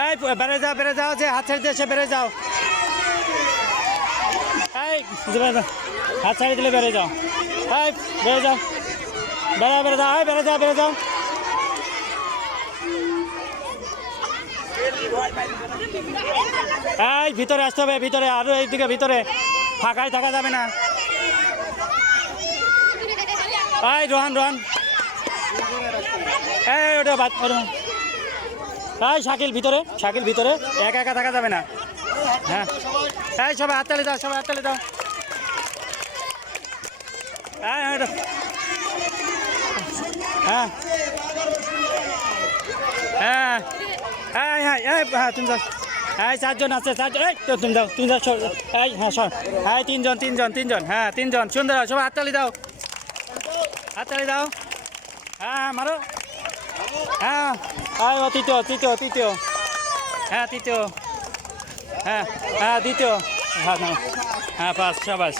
এই বেড়ে যাও যে হাত ছেড়ে দিয়ে সে বেড়ে যাও। এই হাত ছাড়িয়ে দিলে বেড়ে যাও। এই বেড়ে যাও, বেড়ে যাও, এই বেড়ে যাও। এই ভিতরে আসতে হবে, ভিতরে আরো এইদিকে ভিতরে ফাঁকায় থাকা যাবে না। এই রোহান এই ওটা এই শাকিল ভিতরে একা একা থাকা যাবে না। হ্যাঁ এই সবাই হাততালি দাও, হ্যাঁ হ্যাঁ হ্যাঁ তুমি যাও। এই 4 জন আছে, 4 জন। এই তো তুমি যাও এই হ্যাঁ সর। এই 3 জন হ্যাঁ 3 জন সুন্দর, সবাই হাততালি দাও। হ্যাঁ মারো। হ্যাঁ তৃতীয় হ্যাঁ তৃতীয় হ্যাঁ দ্বিতীয় হ্যাঁ ফার্স্ট, শাবাশ।